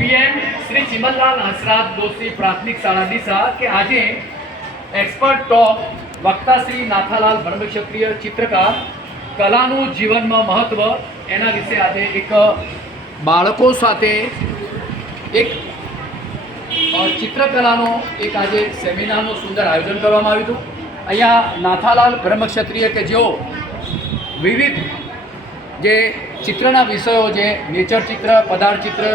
PM Shri Chimanlal Hansraj Doshi પ્રાથમિક શાળા ડીસા કે આજે એક્સપર્ટ ટોપ વક્તા શ્રી નાથાલાલ બ્રહ્મક્ષત્રિય ચિત્રકાર કલાનું જીવનમાં મહત્વ એના વિશે આજે એક બાળકો સાથે એક ચિત્રકલાનો એક આજે સેમિનારનું સુંદર આયોજન કરવામાં આવ્યું હતું। અહીંયા નાથાલાલ બ્રહ્મક્ષત્રિય કે જેઓ વિવિધ જે ચિત્રના વિષયો જે નેચર ચિત્ર, પદાર્થ ચિત્ર,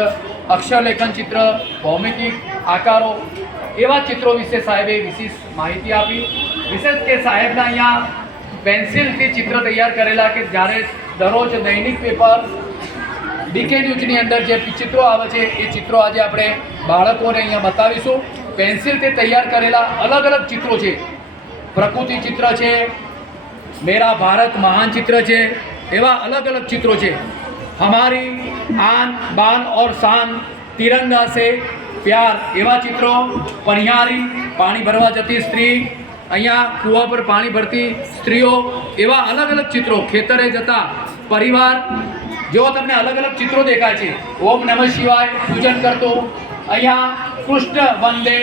અક્ષરલેખન ચિત્ર, ભૌમિતિક આકારો એવા ચિત્રો વિશે સાહેબે વિશેષ માહિતી આપી। વિશેષ કે સાહેબના અહીંયા પેન્સિલથી ચિત્ર તૈયાર કરેલા કે જ્યારે દરરોજ દૈનિક પેપર ડીકે ન્યૂઝની અંદર જે ચિત્રો આવે છે એ ચિત્રો આજે આપણે બાળકોને અહીંયા બતાવીશું। પેન્સિલથી તૈયાર કરેલા અલગ અલગ ચિત્રો છે, પ્રકૃતિ ચિત્ર છે, મેરા ભારત મહાન ચિત્ર છે, એવા અલગ અલગ ચિત્રો છે। હમારી આન બાન और શાન, તિરંગા સે પ્યાર એવા ચિત્રો, પનિયારી પાણી ભરવા જતી સ્ત્રી, અહીંયા કૂવા પર પાણી ભરતી સ્ત્રીઓ એવા અલગ અલગ ચિત્રો, ખેતરે જતા પરિવાર, જો તમને અલગ અલગ ચિત્રો દેખાય છે। ઓમ નમઃ શિવાય પૂજન કરતો, અહીંયા કૃષ્ણ વંદે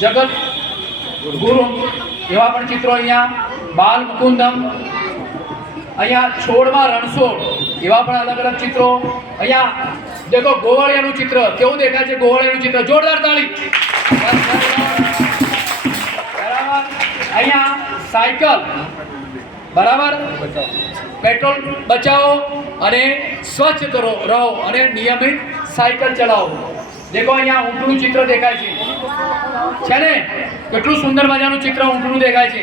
જગત ગુરુ એવા પણ ચિત્રો, અહીંયા બાલ મુકુંદમ, અહીંયા છોડમાં રણછોડ એવા પણ અલગ અલગ ચિત્રો। અહીંયા દેખો ગોવાળિયાનું ચિત્ર કેવું દેખાય છે, ગોવાળિયાનું ચિત્ર, જોરદાર તાળી। બરાબર, અહીંયા સાયકલ, બરાબર, પેટ્રોલ બચાવો અને સ્વચ્છ રહો અને નિયમિત સાયકલ ચલાવો। દેખો અહીંયા ઊંટનું ચિત્ર દેખાય છે ને, કેટલું સુંદર મજાનું ચિત્ર ઊંટનું દેખાય છે,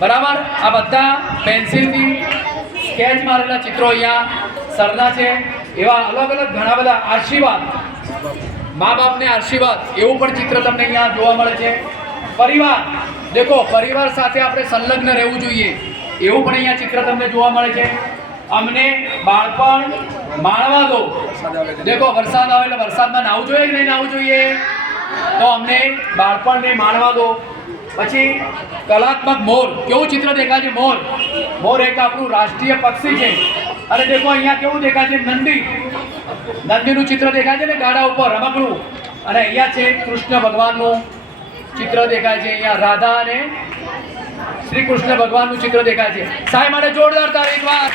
બરાબર। આ બધા પેન્સિલથી સ્કેચ મારેલા ચિત્રો અહીંયા સરના છે। એવા અલગ અલગ ઘણા બધા આશીર્વાદ, મા બાપને આશીર્વાદ એવું પણ ચિત્ર તમને અહીંયા જોવા મળે છે। પરિવાર, દેખો પરિવાર સાથે આપણે સંલગ્ન રહેવું જોઈએ એવું પણ અહીંયા ચિત્ર તમને જોવા મળે છે। અમને બાળપણ માણવા દો, દેખો વરસાદ આવે એટલે વરસાદમાં નાહવું જોઈએ કે નહીં નાહવું જોઈએ, તો અમને બાળપણને માણવા દો। પછી કલાત્મક મોર, કેવું ચિત્ર દેખાય છે, મોર, મોર એક આપણું રાષ્ટ્રીય પક્ષી છે। અને દેખો અહીંયા કેવું દેખાય છે, નંદી, નંદીનું ચિત્ર દેખાય છે ને ગાડા ઉપર રમકડું, અને અહીંયા છે કૃષ્ણ ભગવાનનું ચિત્ર દેખાય છે, અહીંયા રાધા અને શ્રી કૃષ્ણ ભગવાનનું ચિત્ર દેખાય છે। સાહેબ માટે જોરદાર તાળી, એક વાર।